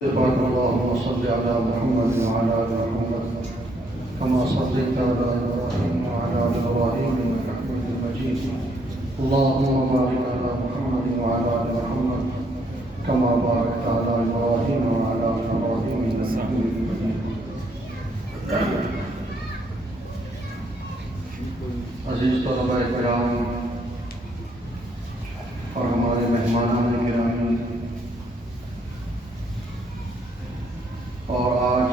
قال اللهم صل على محمد وعلى ال محمد كما صليت على ابراهيم وعلى ال ابراهيم انك حميد مجيد. اللهم بارك على محمد وعلى ال محمد كما باركت على ابراهيم وعلى ال ابراهيم انك حميد مجيد. عزیز طلباء کرام اور ہمارے مہمانان گرامی، اور آج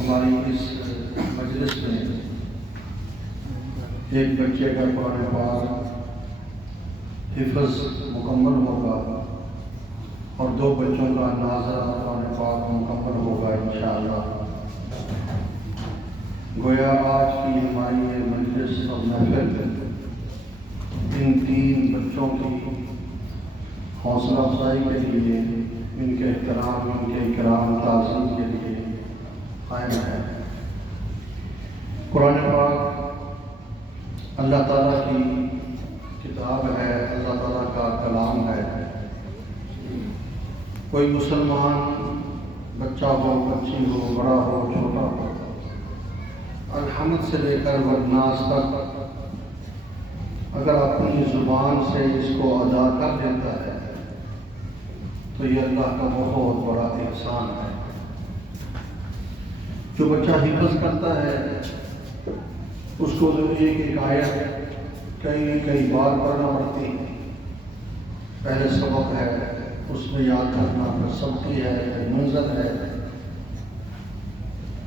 ہماری اس مجلس میں ایک بچے کا قرآن پاک حفظ مکمل ہوگا اور دو بچوں کا ناظرہ قرآن پاک مکمل ہوگا انشاءاللہ. گویا آج کی ہماری یہ مجلس اور محفل ان تین بچوں کی حوصلہ افزائی کے لیے، ان کے احترام، ان کے اکرام تعظیم کے لیے قائم ہے. قرآن پاک اللہ تعالیٰ کی کتاب ہے، اللہ تعالیٰ کا کلام ہے. کوئی مسلمان بچہ ہو، بچی ہو، بڑا ہو، چھوٹا ہو، الحمد سے لے کر والناس تک اگر اپنی زبان سے اس کو ادا کر دیتا ہے تو یہ اللہ کا بہت بڑا احسان ہے. جو بچہ حفظ کرتا ہے اس کو جو ایک آیت کئی بار پڑھنا پڑتی ہے. پہلے سبق ہے، اس میں یاد کرنا، پھر سبقی ہے، منزل ہے،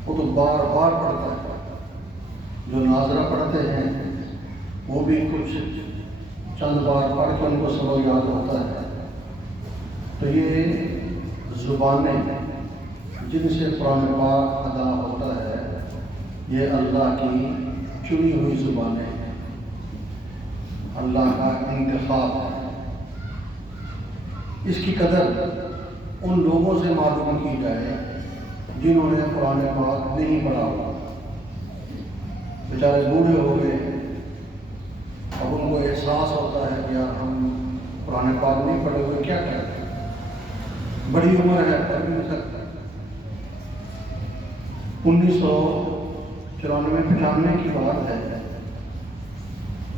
وہ تو بار بار پڑھتا ہے. جو ناظرہ پڑھتے ہیں وہ بھی کچھ چند بار پڑھ کے ان کو سبق یاد ہوتا ہے. تو یہ زبانیں جن سے قرآن پاک ادا ہوتا ہے یہ اللہ کی چنی ہوئی زبانیں ہیں، اللہ کا انتخاب ہے. اس کی قدر ان لوگوں سے معلوم کی جائے جنہوں نے قرآن پاک نہیں پڑھا ہوا، بیچارے بوڑھے ہو گئے، اب ان کو احساس ہوتا ہے کہ یار ہم قرآن پاک نہیں پڑھے ہوئے، کیا کریں، بڑی عمر ہے، پڑھ بھی نہیں سکتا. 1994-95 کی بات ہے.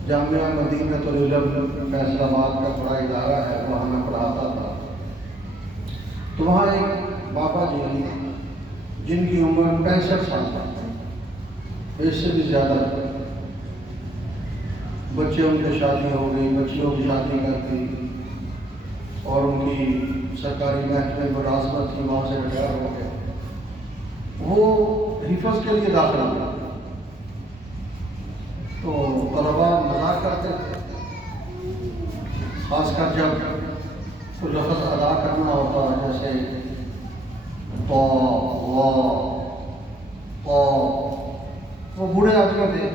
جامعہ مدینہ العلم فیصل آباد کا بڑا ادارہ ہے، وہاں میں پڑھاتا تھا. تو وہاں ایک بابا جی جن کی عمر 65 سال تھی، اس سے بھی زیادہ. بچے ان کی شادی ہو گئی، بچیوں کی شادی کر دی، اور ان کی سرکاری محکمے میں ملازمت تھی، وہاں سے ریٹائر ہو گئے. وہ حفظ کے لیے داخل ہوا تو طلباء مذاق کرتے تھے، خاص کر جب کوئی لفظ ادا کرنا ہوتا، جیسے تو وہ بوڑھے آدمی تھے،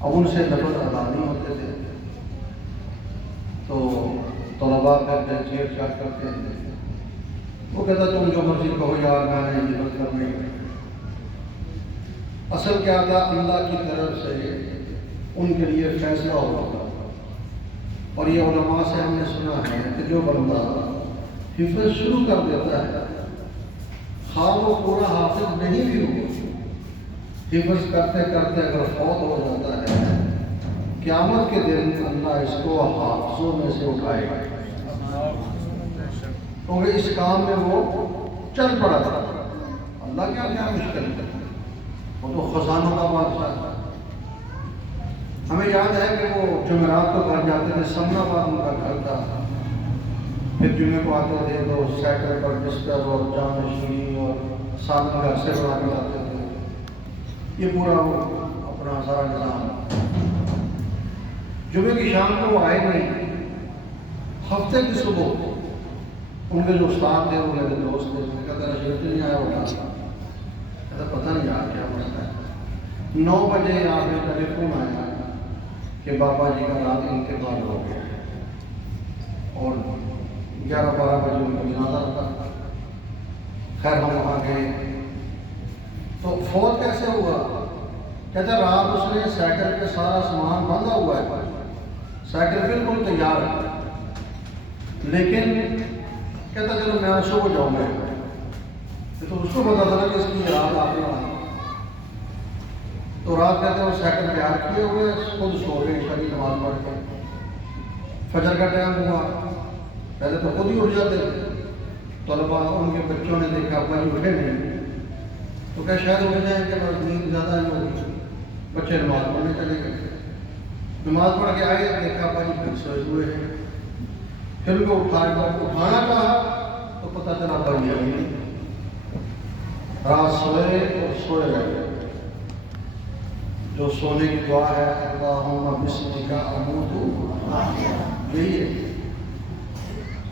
اب ان سے لفظ ادا نہیں ہوتے تھے. تو طلباء کہتے ہیں، چھیڑ چھاڑ کرتے ہیں. وہ کہتا تم جو مرضی کہو یار، میں نے حفظ کرنے کی. اصل کیا تھا، اللہ کی طرف سے ان کے لیے فیصلہ ہوتا تھا. اور یہ علماء سے ہم نے سنا ہے کہ جو بندہ حفظ شروع کر دیتا ہے، خواہ وہ پورا حافظ نہیں بھی ہو، حفظ کرتے کرتے اگر فوت ہو جاتا ہے، قیامت کے دن اللہ اس کو حافظوں میں سے اٹھائے گا، کیونکہ اس کام میں وہ چل پڑا تھا. اللہ کیا مشکل ہے، وہ تو خزانوں کا بادشاہ تھا. ہمیں یاد ہے کہ وہ جمعرات کو گھر جاتے تھے، سمن آباد ان کا گھر تھا. پھر جمعے کو آتے تھے تو سائیکل پر بستر اور جانشینی اور سامنے گھر سے بنا کے آتے تھے. یہ پورا وہ اپنا سارا نظام. جمعے کی شام کو وہ آئے نہیں، ہفتے کی صبح ان کے جو استاد تھے، وہ میرے دوست تھے، اس نے کہا تیرا شیخ نہیں آیا ہوگا. کہتا پتہ نہیں یار کیا مسئلہ ہے. 9 بجے یہاں پہ ٹیلی فون آیا کہ بابا جی کا رات انتقال ہو گیا، اور 11-12 بجے ان کو جنازہ تھا. خیر ہم وہاں گئے تو فوت کیسے ہوا؟ کہتا رات اس نے سائیکل کے سارا سامان باندھا ہوا ہے، سائیکل بالکل تیار ہے، لیکن کہتا چلو میں صبح جاؤں گا، تو اس کو پتا تھا کہ اس کی رات آنے والی، تو رات کہتے ہیں وہ سیکنڈ تیار کیے ہوئے خود سو گئے، عشاء کی نماز پڑھ کے فجر کا ٹائم ہوا، پہلے تو خود ہی اٹھ جاتے تھے، طلبا ان کے بچوں نے دیکھا ابا جی اٹھے نہیں، تو کیا شاید اٹھ جائیں کہ بس نیند زیادہ نہیں ہوگی، بچے نماز پڑھنے چلے گئے، نماز پڑھ کے آئے دیکھا ابا جی پھر سوئے ہوئے ہیں، پھر ان کو اٹھانا چاہا تو پتہ چلا ابا جی آئی نہیں، رات سوئے اور سوئے رہے۔ جو سونے کی دعا ہے اللہم بسمک اموت، یہی ہے،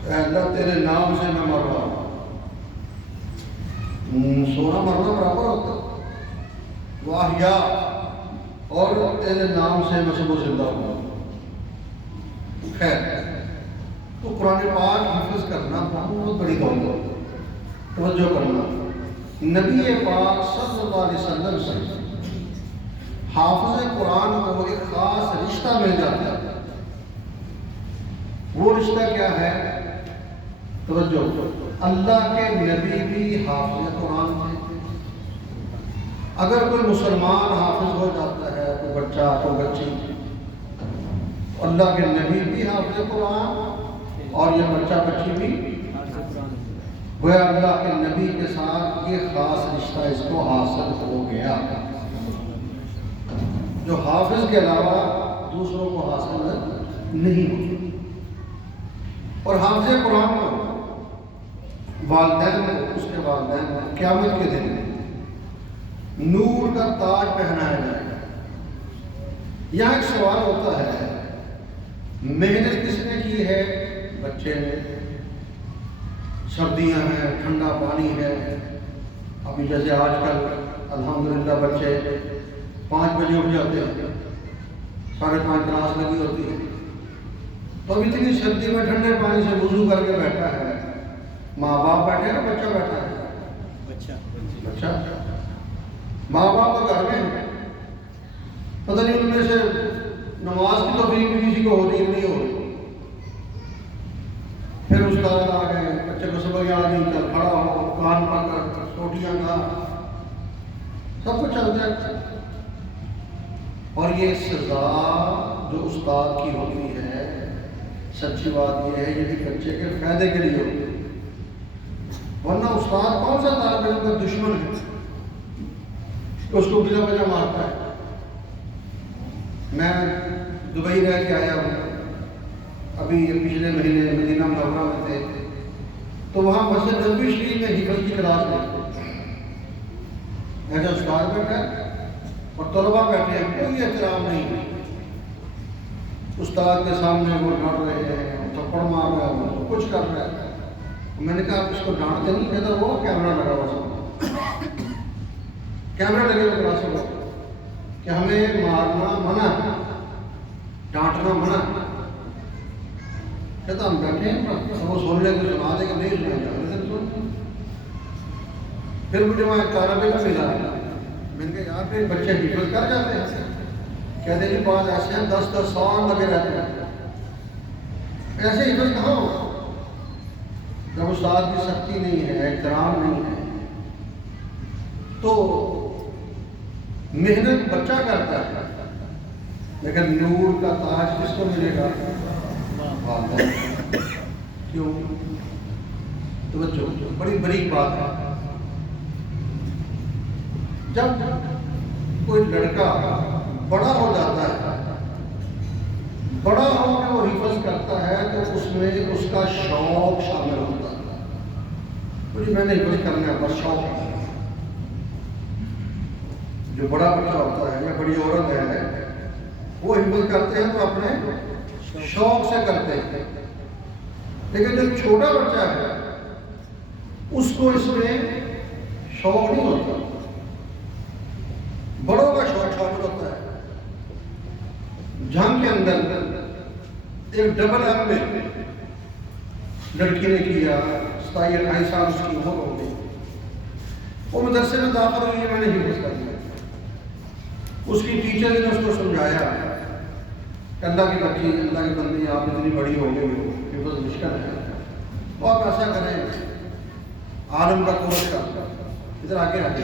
اے اللہ تیرے نام سے میں مر رہا ہوں۔ سونا مرنا برابر ہوتا ہے، واحیا، اور تیرے نام سے میں صبح زندہ ہوں۔ خیر، تو قرآن پاک حفظ کرنا بہت بڑی دولت ہے، توجہ کرنا۔ نبی پاک صلی اللہ علیہ وسلم سے حافظ قرآن کو ایک خاص رشتہ مل جاتا ہے، وہ رشتہ کیا ہے؟ توجہ، اللہ کے نبی بھی حافظ قرآن تھے۔ اگر کوئی مسلمان حافظ ہو جاتا ہے، کوئی بچہ کوئی بچی، اللہ کے نبی بھی حافظ قرآن اور یہ بچہ بچی بھی، وہ اللہ کے نبی کے ساتھ یہ خاص رشتہ اس کو حاصل ہو گیا، جو حافظ کے علاوہ دوسروں کو حاصل نہیں ہوتا۔ اور حافظ قرآن کو والدین کو، اس کے والدین کو قیامت کے دن نور کا تاج پہنایا جائے گا۔ یہاں ایک سوال ہوتا ہے، محنت کس نے کی ہے؟ بچے نے، سردیاں ہیں، ٹھنڈا پانی ہے، ابھی جیسے آج کل الحمدللہ بچے 5 بجے اٹھ جاتے ہیں، 5:30 کلاس لگی ہوتی ہے، تو اب اتنی سردی میں ٹھنڈے پانی سے وضو کر کے بیٹھا ہے، ماں باپ بیٹھے ہیں، بچہ بیٹھا ہے، بچہ ماں باپ تو گھر میں پتہ نہیں ان میں سے نماز کی توفیق بھی کسی کو ہو رہی نہیں ہو رہی، پھر استاد آ گئے، بچے کو سبق یاد نہیں، چل کھڑا ہو، کان پکڑ، سوٹیاں کا سب کچھ چلتا ہے۔ اور یہ سزا جو استاد کی ہوتی ہے، سچی بات یہ ہے، یہ بھی بچے کے فائدے کے لیے ہوتی ہے، ورنہ استاد کون سا طالب علم کا دشمن ہے کہ اس کو بلا وجہ مارتا ہے۔ میں دبئی رہ کے آیا ہوں، ابھی پچھلے مہینے مدینہ منورہ میں تھے، تو وہاں مسجد نبوی شریف میں حفظ کی کلاس میں ایسا استاد بیٹھا ہے اور طلبا بیٹھے ہیں، کوئی احترام نہیں ہے، استاد کے سامنے وہ ڈانٹ رہے ہیں، تھپڑ مار رہا ہے، وہ کچھ کر رہا ہے۔ میں نے کہا آپ اس کو ڈانٹتے نہیں؟ کہتا وہ کیمرہ لگا ہوا سب، کیمرہ لگے ہوئے کلاس میں کہ ہمیں مارنا منع، ڈانٹنا منع۔ کہتا ہم بیٹھے ہیں، وہ سن لیں گے، سنا دیں گے، نہیں سنا جائے۔ پھر مجھے وہاں ایک طالب علم ملا، میں نے کہا یار پھر بچے حفظ کر جاتے ہیں؟ کہتے ہیں جی بعض ایسے ہیں 10 سال لگے رہتے ہیں، ایسے حفظ کہاں ہو؟ جب استاد کی سختی نہیں ہے، احترام نہیں ہے، تو محنت بچہ کرتا ہے، لیکن نور کا تاج کس کو ملے گا؟ کیوں؟ توجہ، بڑی بڑی بات ہے۔ جب کوئی لڑکا بڑا ہو جاتا ہے، بڑا ہو کے وہ حفظ کرتا ہے، تو اس میں اس کا شوق شامل ہوتا ہے، مجھے میں نے حفظ کرنا ہے، بس شوق ہے۔ جو بڑا بچہ ہوتا ہے یا بڑی عورت ہے، وہ حفظ کرتے ہیں تو اپنے شوق سے کرتے ہیں، لیکن جو چھوٹا بچہ ہے اس کو اس میں شوق نہیں ہوتا، بڑوں کا شوق شامل ہوتا ہے۔ جنگ کے اندر ایک ڈبل ایم میں لڑکی نے کیا، 27-28 سال اس کی عمر ہو گئی، وہ مدرسے میں داخل ہوئی ہے، میں نے حفظ کر دیا۔ اس کی ٹیچر نے اس کو سمجھایا کہ اللہ کی بچی، اللہ کی بندی، آپ اتنی بڑی ہو گئی ہو، حفظ مشکل ہے، اور آپ ایسا کریں عالم کا کورس کا ادھر آگے آگے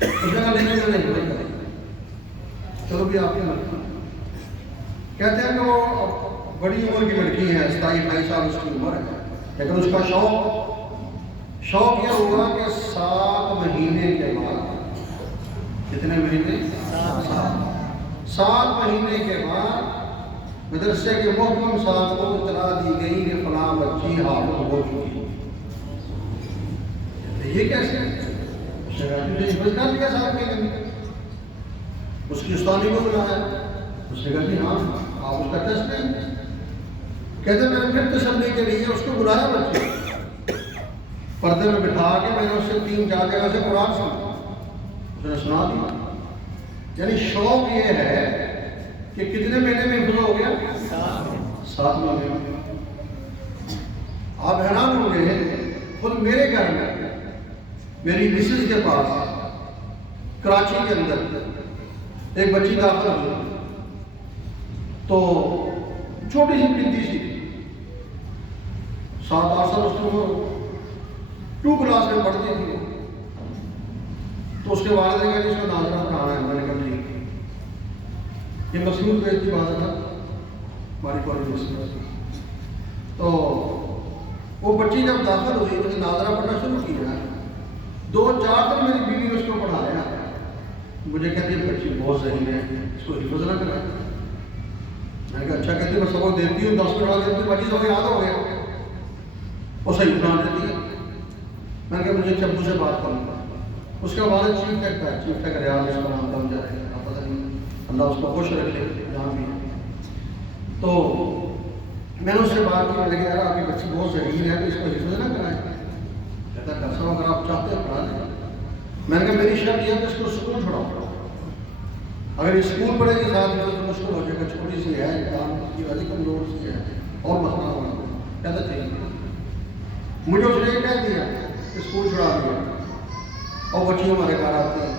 اس نے کہا نہیں کریں، چلو بھی آپ کے لڑکی کہتے ہیں کہ وہ بڑی عمر کی لڑکی ہے، 27-28 سال اس کی عمر ہے، لیکن اس کا شوق یہ ہوا کہ 7 مہینے کے بعد، کتنے مہینے؟ 7 مہینے کے بعد مدرسے کے محکم صاحب کو اطلاع دی گئی کہ فلاں بچی حافظ ہو چکی ہے۔ یہ کیسے؟ حفظ کر لیا صاحب نے، اس کی استانی کو بلایا، اس نے کہا کہ ہاں آپ اس کا ٹیسٹ لیں۔ کہتے میں نے پھر تسلی کے لیے اس کو بلایا، بچے پردے میں بٹھا کے میں نے اس سے 3-4 جگہ سے قرآن سنا، اس نے سنا دیا۔ یعنی شوق یہ ہے کہ کتنے مہینے میں حفظ ہو گیا؟ 7 مہینے میں۔ آپ حیران ہو گئے، خود میرے گھر میں میری مسز کے پاس کراچی کے اندر ایک بچی داخل ہوئی، تو چھوٹی سی پنتی سی 7-8 سال، اس کو 2 کلاس میں پڑھتی تھی، تو اس کے والد نے کہا اس کو ناظرہ پڑھانا ہے۔ میں نے کہا ٹھیک، یہ مسعود بیت کی بات تھا ہماری کالج میں۔ تو وہ بچی جب داخل ہوئی تو ناظرہ پڑھنا شروع کیا، 2-4 دن میری بیوی نے اس کو پڑھایا، مجھے کہتی ہے بچی بہت ذہین ہے، اس کو حفظ نہ کرا۔ میں نے کہا اچھا، کہتی ہے میں سبق دیتی ہوں 10 منٹ بعد دیتی ہوں، بچی سبق یاد ہو گیا، وہ صحیح بنا دیتی ہے۔ میں نے کہا مجھے ابو سے بات کروں گا۔ اس کا والد چیف ٹیک ہے، چیف ٹیک ریاض اس کا نام بن جائے گا، پتہ نہیں، اللہ اس کو خوش رکھے جہاں بھی۔ تو میں نے اس سے بات کی، میں نے کہا یار آپ کی بچی بہت ذہین ہے تو اس کو حفظ نہ کرائیں۔ کہتا ہے کر سو، اگر آپ چاہتے ہیں پڑھا دیں۔ میں نے کہا میری شرط یہ ہے کہ اس کو اسکول چھوڑاؤ، اگر اسکول پڑھے گی ساتھ میں تو مشکل ہو جائے گا، چھوٹی سی ہے، کام کی وجہ کمزور سی ہے اور مسئلہ ہونا۔ کہتا ٹھیک ہے، مجھے اس نے یہ کہہ دیا کہ اسکول چھڑا دیا، اور بچی ہمارے گھر آتی ہیں،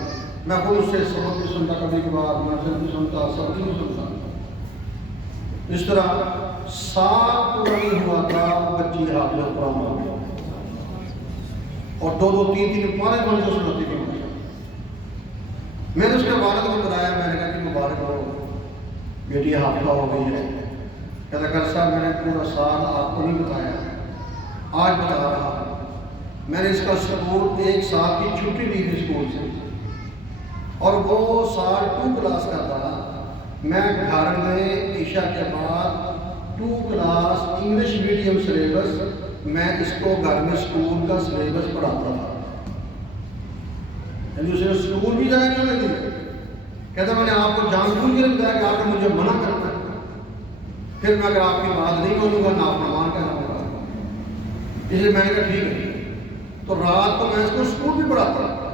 میں خود اس سے سبق بھی سنتا، کبھی کبھار نظر بھی سنتا، سبق بھی سنتا۔ اس طرح 7 نہیں ہوا تھا بچی حافظ قرآن ہو گیا، اور 2-2 3-3 پارے بن سے سناتی تھی۔ میں نے اس کے والد کو بتایا، میں نے کہا کہ مبارک ہو، بیٹی حافظہ ہو گئی ہے۔ کہتا کر صاحب میں نے پورا سال آپ کو نہیں بتایا، آج بتا رہا ہوں۔ میں نے اس کا اسکول 1 سال کی چھٹی لی تھی اسکول سے، اور وہ سال 2 کلاس کا تھا۔ میں گھر میں عشاء کے بعد 2 کلاس انگلش میڈیم سلیبس، میں اس کو گھر میں اسکول کا سلیبس پڑھاتا تھا۔ یعنی اسے اسکول بھی جانے کیوں نہیں دی؟ کہتا میں نے آپ کو جان بوجھ کے بتایا کہ آپ نے مجھے منع کرنا ہے، پھر میں اگر آپ کی بات نہیں مانوں گا نافرمان کہنا ہوگا۔ اس لیے میں نے کہا ٹھیک ہے، تو رات کو میں اس کو اسکول بھی پڑھاتا تھا،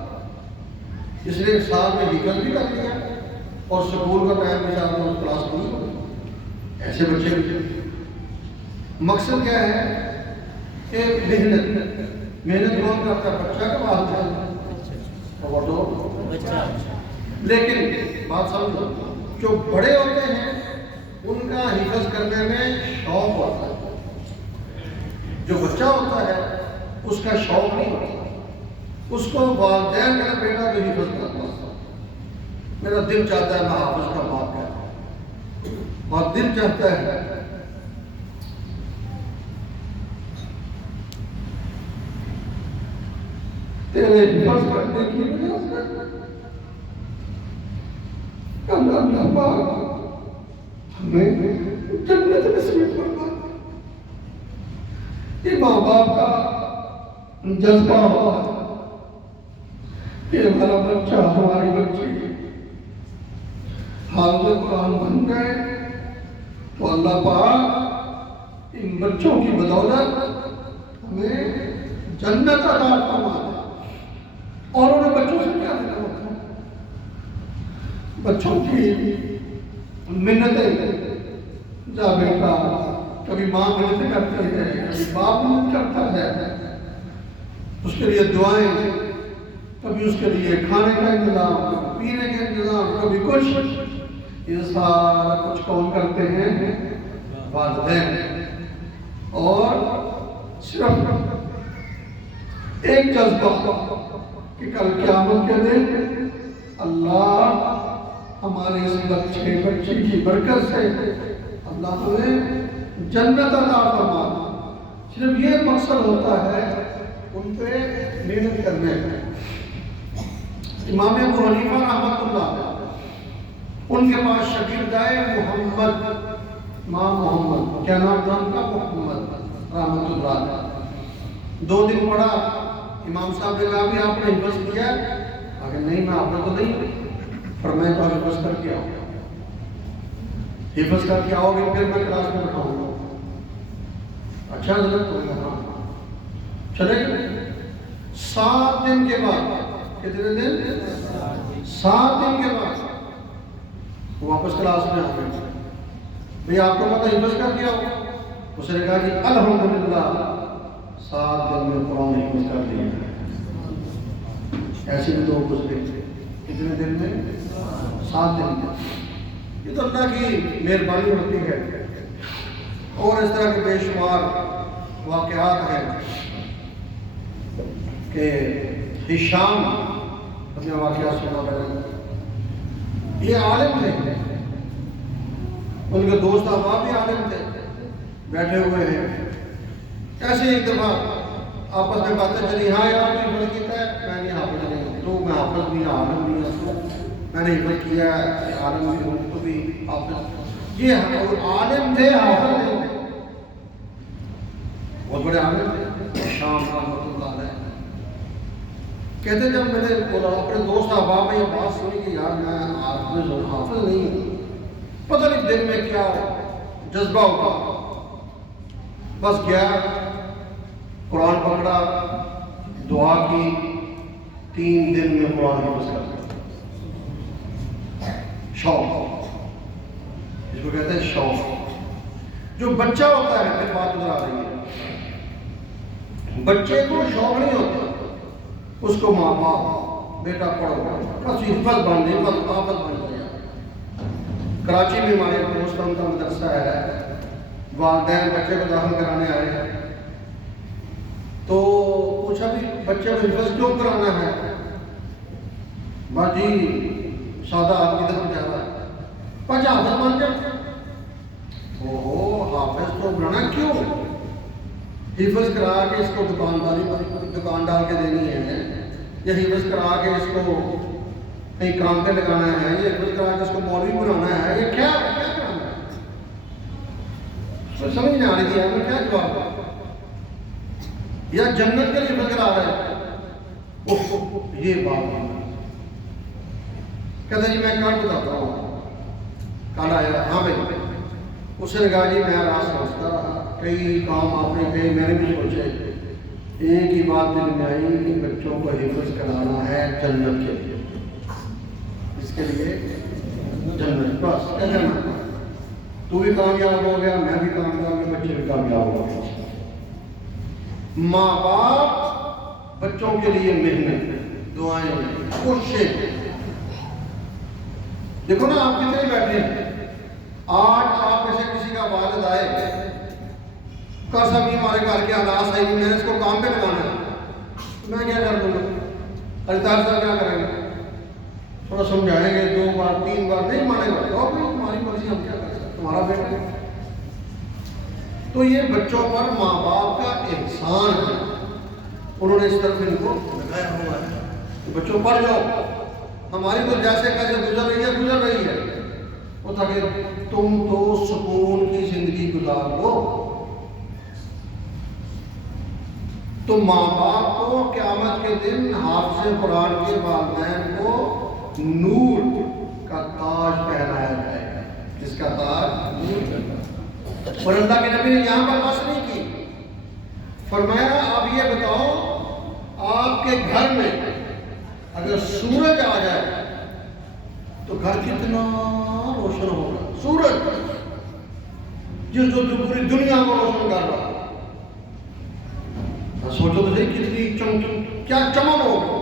اس لیے 1 سال میں حفظ بھی کر لیا اور اسکول کا ٹائم بھی ساتھ میں کلاس پوری ہو گئی۔ ایسے بچے بھی مقصد کیا ہے کہ محنت کون کرتا ہے؟ بچہ کا بات ہے، اور تو لیکن بات سمجھو، جو بڑے ہوتے ہیں ان کا حفظ کرنے میں شوق ہوتا ہے، جو بچہ ہوتا ہے اس کا شوق نہیں ہوتا، اس کو والدین کا بیٹا بھی حفظ کرتا ہے، میرا دل چاہتا ہے میں حافظ کا باپ کہتا، اور دل چاہتا ہے تیرے حفظ کرنے کی وجہ سے اللہ پاک ہمیں جنت نصیب فرما۔ یہ ماں باپ کا جذبہ ہوتا ہے کہ ہمارا بچہ، ہماری بچی حافظ قرآن بن گئے تو اللہ پاک ان بچوں کی بدولت ہمیں جنت عطا فرما دے۔ اور انہیں بچوں سے کیا دینا ہوتا ہے؟ بچوں کی منتیں، جا بیٹا، کبھی ماں منتیں کرتی ہے، کبھی باپ منت کرتا ہے، اس کے لیے دعائیں، کبھی اس کے لیے کھانے کا انتظام، کبھی پینے کا انتظام، کبھی کچھ، یہ سارا کچھ کون کرتے ہیں؟ والدین۔ اور صرف ایک جذبہ کہ کل قیامت کے دن اللہ ہمارے اس بچے کی برکت سے اللہ ہمیں جنت عطا فرما، صرف یہ مقصد ہوتا ہے ان پہ محنت کرنے کا۔ امام ابو حنیفہ رحمۃ اللہ ان کے پاس شاگرد آئے محمد، امام محمد، کیا نام تھا ان کا؟ محمد رحمۃ اللہ۔ 2 دن پڑھا، امام صاحب نے کہا بھی آپ نے حفظ کیا؟ اگر نہیں میں آپ نے تو نہیں، فرمایا تو حفظ کر کے آؤ، حفظ کر کے آؤ گے پھر میں کلاس میں بٹھاؤں گا۔ اچھا حضرت کو کہا چلے گئے۔ 7 دن کے بعد، کتنے دن؟ 7 دن کے بعد واپس کلاس میں آ گئے۔ بھئی آپ کو پتہ حفظ کر کے آؤ؟ اس نے کہا کہ الحمدللہ 7 دن میں قرآن حفظ کر دیا۔ ایسے بھی 2 گزرے، کتنے دن میں؟ 7 دن میں۔ یہ تو اللہ کی مہربانی ہوتی ہے، اور اس طرح کے بے شمار واقعات ہیں کہ ہشام اپنے واقعات سنا رہے ہیں۔ یہ عالم تھے، ان کے دوست احباب بھی عالم تھے، بیٹھے ہوئے ہیں۔ ایسے ایک دفعہ آپس میں باتیں چلی، ہاں یار تو حفظ کیا ہے؟ میں نہیں حافظ نہیں ہوں، تو میں حافظ بھی عالم بھی ہوں، میں نے حفظ کیا ہے، عالم بھی ہوں تو بھی حافظ۔ یہ عالم تھے، حافظ نہیں تھے، بہت بڑے عالم تھے۔ شام رحمۃ اللہ علیہ کہتے جب میں نے اپنے دوست احباب میں یہ بات سنی کہ یار میں حافظ ہوں، حافظ نہیں ہوں، پتہ نہیں دل میں کیا جذبہ ہوا، بس گیا قرآن پکڑا، دعا کی، 3 دن میں قرآن حفظ کر دیا۔ شوق، اس کو کہتے ہیں شوق۔ جو بچہ ہوتا ہے، پھر بات ادھر آ رہی ہے، بچے کو شوق نہیں ہوتا، اس کو ماں باپ بیٹا پڑھو بس حفظ بن گئی، بس حافظ بن گیا۔ کراچی میں ہمارے دوست کا مدرسہ ہے، والدین بچے کو داخل کرانے آئے تو پوچھا بھی بچے کو حفظ کیوں کرانا ہے؟ بس جی سادہ آدمی طرف جا رہا ہے، بچہ حافظ بن جائے۔ حافظ تو بنانا کیوں؟ حفظ کرا کے اس کو دکان ڈال کے دینی ہے، یا حفظ کرا کے اس کو کہیں کام پہ لگانا ہے، یا حفظ کرا کے اس کو مولوی بنانا ہے، یہ کیا کرانا ہے؟ سمجھ نہیں آ رہی تھی میں کیا جواب دوں؟ یا جنت کے لیے فکر آ رہا ہے؟ یہ بات کہتا جی میں کل بتاتا ہوں۔ کل آیا، ہاں بھائی، اس نے کہا جی میں رات سمجھتا رہا، کئی کام آپ نے کہے، میں نے بھی سوچے، ایک ہی بات دل میں آئی کہ بچوں کو حفظ کرانا ہے جنت کے لیے، اس کے لیے جنت، بس کیا کرنا؟ تو بھی کامیاب ہو گیا، میں بھی کامیاب ہو گیا، بچے بھی کامیاب ہو گئے۔ ماں باپ بچوں کے لیے محنت، دعائیں، کوششیں۔ دیکھو نا آپ کتنے بیٹھے ہیں، آج آپ میں سے کسی کا والد آئے کر صاحب یہ ہمارے گھر کے حالات صحیح نہیں، میں نے اس کو کام پہ لگانا ہے، میں کیا کر دوں گا؟ اجدار صاحب کیا کریں گے؟ تھوڑا سمجھائیں گے، 2 بار 3 بار، نہیں مانے گا تو تمہاری مرضی، ہم کیا کر سکتے، تمہارا بیٹا ہے۔ تو یہ بچوں پر ماں باپ کا احسان ہے، انہوں نے اس طرف ان کو لگایا ہوا ہے کہ بچوں پڑھ جاؤ۔ ہماری تو جیسے کیسے گزر رہی ہے، وہ تھا کہ تم تو سکون کی زندگی گزار لو۔ تو ماں باپ کو قیامت کے دن حافظ قرآن کے والدین کو نور کا تاج پہنایا جائے گا۔ کس کا تاج؟ نور کا تاج۔ اور اللہ کے نبی نے یہاں پر بس نہیں کی، فرمایا آپ یہ بتاؤ آپ کے گھر میں اگر سورج آ جائے تو گھر کتنا روشن ہوگا؟ سورج جس جو پوری دنیا کو روشن کر رہا ہے، سوچو تو صحیح کتنی کیا چمک ہوگا۔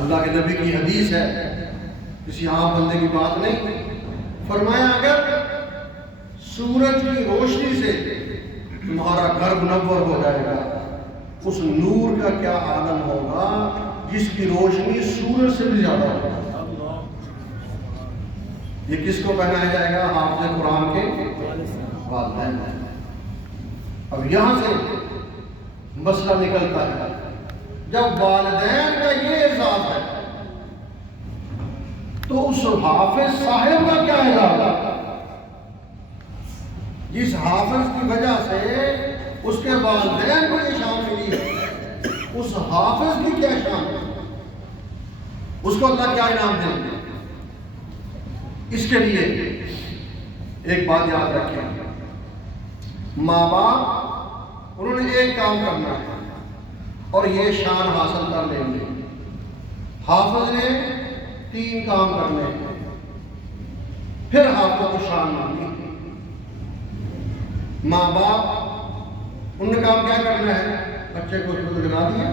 اللہ کے نبی کی حدیث ہے، کسی عام بندے کی بات نہیں۔ فرمایا اگر سورج کی روشنی سے تمہارا گھر منور ہو جائے گا۔ اس نور کا کیا عالم ہوگا جس کی روشنی سورج سے بھی زیادہ ہوگا۔ یہ کس کو پہنایا جائے گا؟ حافظ قرآن کے والدین۔ اب یہاں سے مسئلہ نکلتا ہے، جب والدین کا یہ احساس ہے تو اس حافظ صاحب کا کیا احساس ہے؟ جس حافظ کی وجہ سے اس کے والدین کو یہ شان ملی ہے، اس حافظ کی کیا شان ہے؟ اس کو اللہ کیا انعام دیں گے؟ اس کے لیے ایک بات یاد رکھیں، ماں باپ انہوں نے ایک کام کرنا ہے اور یہ شان حاصل کر لیں گے۔ حافظ نے 3 کام کرنے ہیں، پھر حافظ کو شان ملنی۔ ماں باپ ان نے کام کیا کرنا ہے؟ بچے کو اس کو لگا دیا،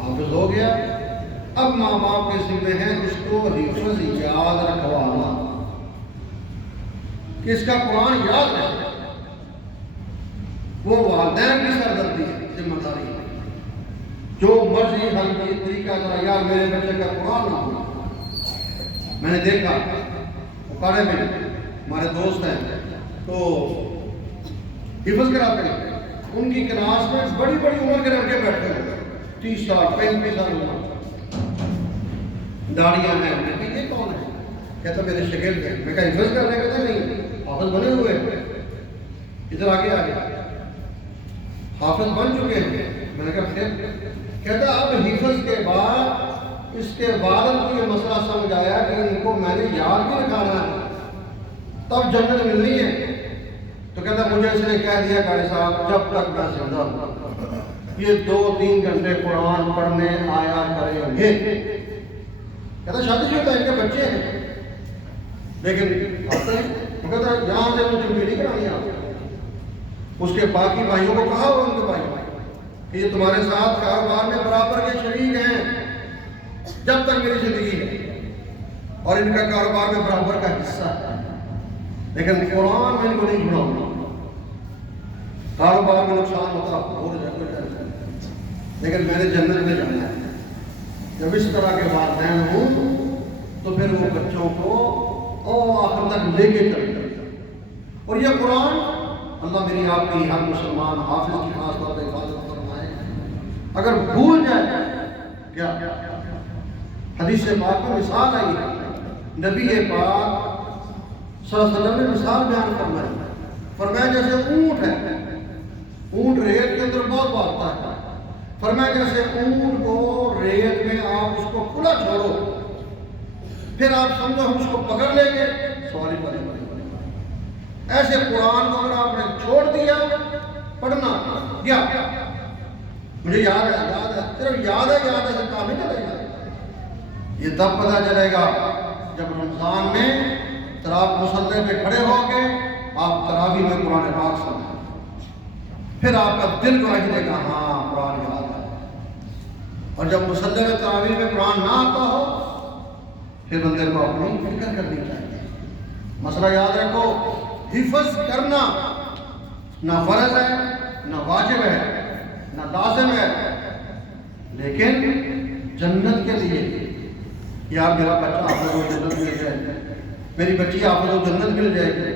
حافظ ہو گیا، اب ماں باپ کے ذمہ ہے اس کو حفظ یاد رکھوانا، کہ اس کا قرآن یاد رکھے۔ وہ والدین کی سردردی ہے، ذمہ داری ہے، جو مرضی حل کی طریقہ کرا، یار میرے بچے کا قرآن نہ ہو۔ میں نے دیکھا اکاڑے میں ہمارے دوست ہیں تو حفظ کراتے ہیں، ان کی کلاس میں بڑی بڑی عمر کے لڑکے بیٹھے ہوئے، 30 سال 35 سال عمر، داڑیاں ہیں۔ میں کہا یہ کون ہے؟ کہتا میرے شاگرد ہیں۔ میں کہا حفظ کرنے کا؟ نہیں، حافظ بنے ہوئے ہیں، ادھر آگے آ گیا، حافظ بن چکے ہیں۔ میں نے کہا پھر؟ کہتا اب حفظ کے بعد اس کے والد کو یہ مسئلہ سمجھ آیا کہ ان کو میں نے یاد بھی رکھانا ہے، تب جنت ملنی ہے۔ تو کہتا مجھے اس نے کہہ دیا قاری صاحب جب تک میں زندہ ہوں یہ 2-3 گھنٹے قرآن پڑھنے آیا کریں گے۔ کہتا شادی شدہ ان کے بچے ہیں لیکن آتے ہیں۔ وہ کہتا یہاں سے مجھے ڈیوٹی نہیں کرانی آپ۔ اس کے باقی بھائیوں کو کہا ان کے بھائی کہ یہ تمہارے ساتھ کاروبار میں برابر کے شریک ہیں جب تک میری زندگی ہے، اور ان کا کاروبار میں برابر کا حصہ ہے، لیکن قرآن میں ان کو نہیں چھوڑاؤں گا۔ کاروبار میں نقصان ہوتا ہو جائے، لیکن میں نے جنت میں جانا ہے۔ جب اس طرح کے والدین ہوں تو پھر وہ بچوں کو آخر تک لے کے چلتے۔ اور یہ قرآن اللہ میری آپ کی ہر مسلمان حافظ کی خاص طور پہ حفاظت فرمائے۔ اگر بھول جائے کیا حدیث پاک میں مثال آئی ہے، نبی پاک صلی اللہ علیہ وسلم نے مثال بیان فرمایا جیسے اونٹ ہے، اونٹ ریت کے اندر بہت بھاگتا ہے، فرمایا جیسے اونٹ کو ریت میں آپ اس کو کھلا چھوڑو، پھر آپ سمجھو ہم اس کو پکڑ لیں گے، سوال ہی پڑے۔ ایسے قرآن کو اگر آپ نے چھوڑ دیا پڑھنا، کیا مجھے یاد ہے صرف یاد ہے سے کام نہیں چلے گا۔ یہ تب پتہ چلے گا جب رمضان میں آپ مصلی پہ کھڑے ہو کے آپ تراویح میں قرآن پاک سنیں، پھر آپ کا دل گواہی دے گا ہاں قرآن یاد ہے۔ اور جب مصلی میں تراویح میں قرآن نہ آتا ہو پھر بندے کو اپنی فکر کرنی چاہیے۔ مسئلہ یاد رکھو، حفظ کرنا نہ فرض ہے، نہ واجب ہے، نہ لازم ہے، لیکن جنت کے لیے یار میرا بچہ حافظ ہو جنت مل جائے، میری بچی حافظ ہو جنت مل جائے گی،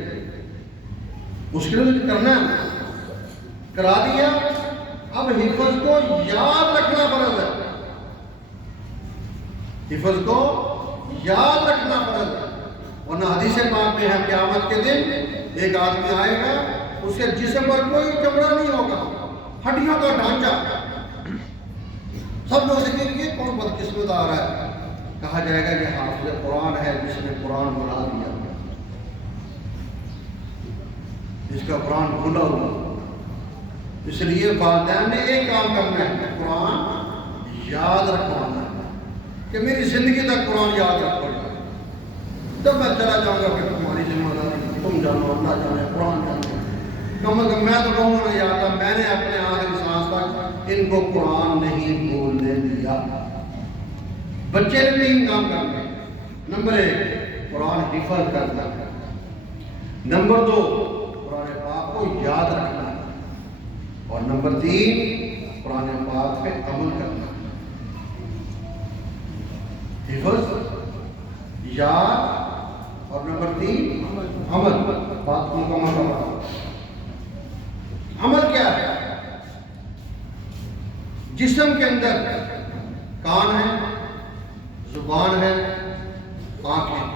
اس کے لیے کرنا ہے، کرا دیا۔ اب حفظ کو یاد رکھنا فرض ہے، حفظ کو یاد رکھنا فرض ہے، ورنہ حدیث پاک میں ہے قیامت کے دن ایک آدمی آئے گا، اس کے جسم پر کوئی چمڑا نہیں ہوگا، ہڈیوں کا ڈھانچہ، سب لوگ دیکھیں گے کون بدقسمت آ رہا ہے، کہا جائے گا یہ حافظ قرآن ہے جس نے قرآن بنا دیا، جس کا قرآن بھولا ہوا۔ اس لیے والدین نے ایک کام کرنا ہے، قرآن یاد رکھوانا ہے کہ میری زندگی تک قرآن یاد رکھو۔ جب میں چلا جاؤں گا پھر تمہاری ذمہ داری، تم جانو اللہ جانے قرآن جانے، کم از کم میں تو کہوں گا یا اللہ میں نے اپنے آخری سانس تک ان کو قرآن نہیں بولنے دیا۔ بچے نے 3 کام کرنے، نمبر 1 قرآن حفظ کرنا، نمبر 2 قرآن پاک کو یاد رکھنا، اور نمبر 3 قرآن پاک پہ عمل کرنا. حفظ، یاد اور نمبر 3 عمل. بات کو مکمل کرنا. عمل کیا ہے؟ جسم کے اندر کان ہے، زبان ہے، آنکھیں.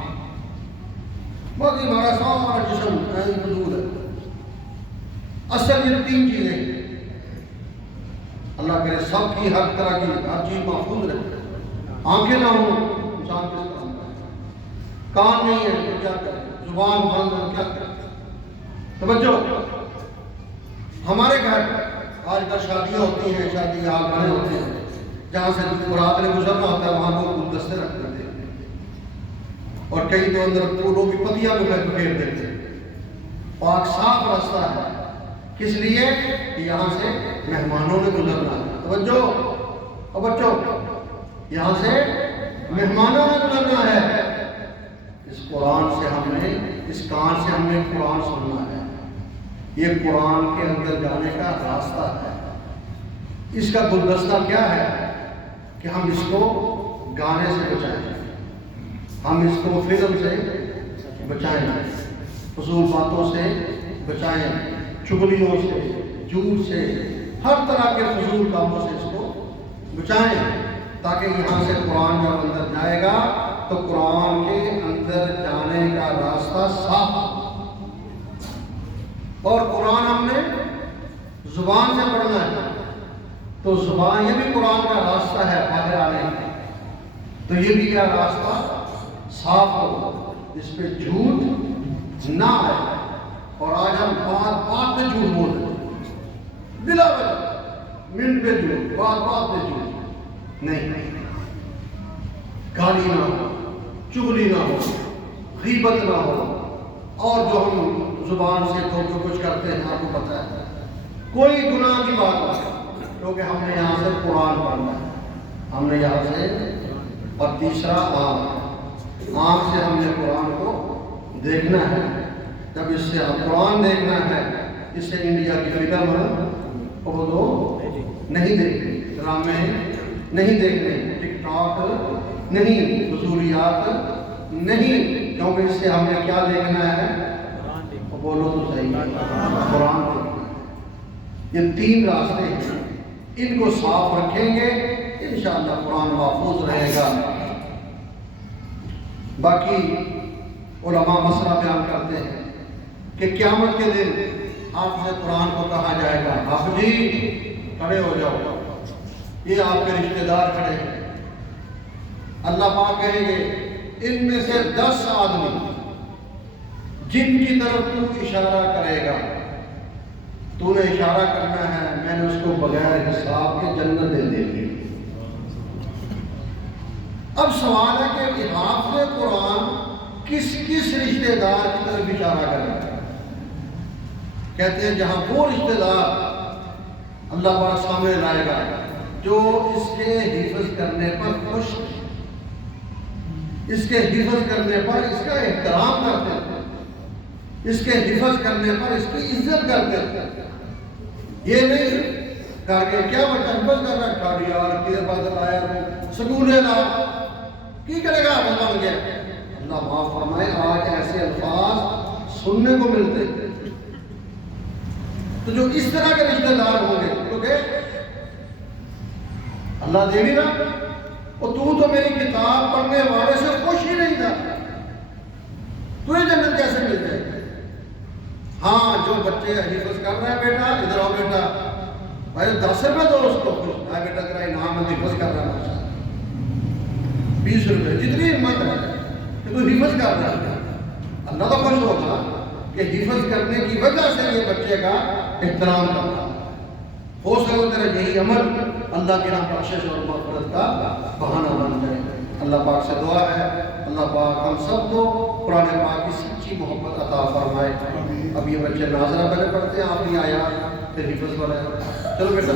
بہت ہی ہمارا سارا جسم وجود ہے. اصل یہ 3 چیزیں اللہ کرے سب کی ہر طرح کی ہر چیز محفوظ رہے. آنکھیں نہ ہوں انسان کس طرح کرے؟ کان نہیں ہے تو کیا کرے؟ زبان بند ہے کیا کرے؟ توجہ. ہمارے گھر آج کل شادیاں ہوتی ہیں، شادی حال بنے ہوتے ہیں، جہاں سے برات نے گزرنا ہوتا ہے وہاں لوگ گلدستے رکھ دیتے ہیں اور کئی تو اندر پھولوں کی پتیاں بھی پھیر دیتے ہیں. پاک صاف راستہ ہے. کس لیے؟ کہ یہاں سے مہمانوں نے گزرنا ہے. توجہ اور بچوں، یہاں سے مہمانوں نے گزرنا ہے. اس قرآن سے ہم نے، اس کان سے ہم نے قرآن سننا ہے. یہ قرآن کے اندر جانے کا راستہ ہے. اس کا گلدستہ کیا ہے کہ ہم اس کو گانے سے بچائیں، ہم اس کو فلم سے بچائیں، فضول باتوں سے بچائیں، چغلیوں سے، جھوٹ سے، ہر طرح کے فضول کاموں سے اس کو بچائیں، تاکہ یہاں سے قرآن جب اندر جائے گا تو قرآن کے اندر جانے کا راستہ صاف ہو. اور قرآن ہم نے زبان سے پڑھنا ہے تو زبان یہ بھی قرآن کا راستہ ہے باہر آنے کا. تو یہ بھی کیا راستہ صاف ہو، اس پہ جھوٹ نہ آئے. اور آج ہم بات پہ جھوٹ بول رہے ہیں، بلا وجہ منٹ پہ جھوٹ، بات پہ جھوٹ نہیں. گالی نہ ہو، چغلی نہ ہو، غیبت نہ ہو. اور جو ہم زبان سے جو کچھ کرتے ہیں آپ کو پتہ ہے، کوئی گناہ کی بات نہیں، کیونکہ ہم نے یہاں سے قرآن پڑھنا ہے. ہم نے یہاں سے. اور تیسرا آنکھ سے ہم نے قرآن کو دیکھنا ہے. جب اس سے ہم قرآن دیکھنا ہے، اس سے انڈیا کی فلم وہ تو نہیں دیکھنے، ڈرامے نہیں دیکھنے، ٹک ٹاک نہیں، فضولیات نہیں. کیونکہ اس سے ہم نے کیا دیکھنا ہے؟ بولو تو صحیح، قرآن دیکھنا. یہ 3 راستے ہیں، ان کو صاف رکھیں گے انشاءاللہ قرآن محفوظ رہے گا. باقی علماء مسئلہ بیان کرتے ہیں کہ قیامت کے دن حافظ قرآن کو کہا جائے گا، حافظ جی کھڑے ہو جاؤ، یہ آپ کے رشتہ دار کھڑے ہیں. اللہ پاک کہیں گے ان میں سے 10 آدمی جن کی طرف تو اشارہ کرے گا، تو نے اشارہ کرنا ہے، میں نے اس کو بغیر حساب کے جنت دے دی. اب سوال ہے کہ حافظ قرآن کس رشتہ دار کی طرف اشارہ کرے گا؟ کہتے ہیں جہاں وہ رشتہ دار اللہ پاک سامنے لائے گا جو اس کے حفظ کرنے پر خوش ہے، اس کے حفظ کرنے پر اس کا احترام کرتے ہیں، اس کے حفظ کرنے پر اس کی عزت کرتے ہیں. یہ نہیں کہا کہ کیا بچہ حفظ کر رہا ہے، کھا لیا اور کدھر بادل آیا سکولے لا کی کرے گا بن گیا. اللہ معاف فرمائے، آج ایسے الفاظ سننے کو ملتے ہیں. تو جو اس طرح کے رشتہ دار ہوں گے کیونکہ اللہ دے بھی رہا، اور تو میری کتاب پڑھنے والے سے خوش ہی نہیں تھا، تجھے جنت کیسے مل جائے گی؟ ہاں جو بچے حفظ کر رہے ہیں، بیٹا ادھر آؤ بیٹا، بھائی 10 روپے دو اس کو، خوش ہے بیٹا تیرا انعام ہے، حفظ کر رہا ہے. 20 روپے جتنی ہمت ہے کہ تو حفظ کر رہا ہے. اللہ تو خوش ہوگا کہ حفظ کرنے کی وجہ سے یہ بچے کا احترام کرتا. ہو سکتا تیرا یہی عمل اللہ کے نام بخشش اور مغفرت کا بہانہ بن جائے. اللہ پاک سے دعا ہے اللہ پاک ہم سب کو قرآن پاک کی سچی محبت عطا فرمائے. اب یہ بچے ناظرہ پہلے پڑھتے ہیں، آپ نہیں آیا پھر حفظ پڑھے. چلو بیٹا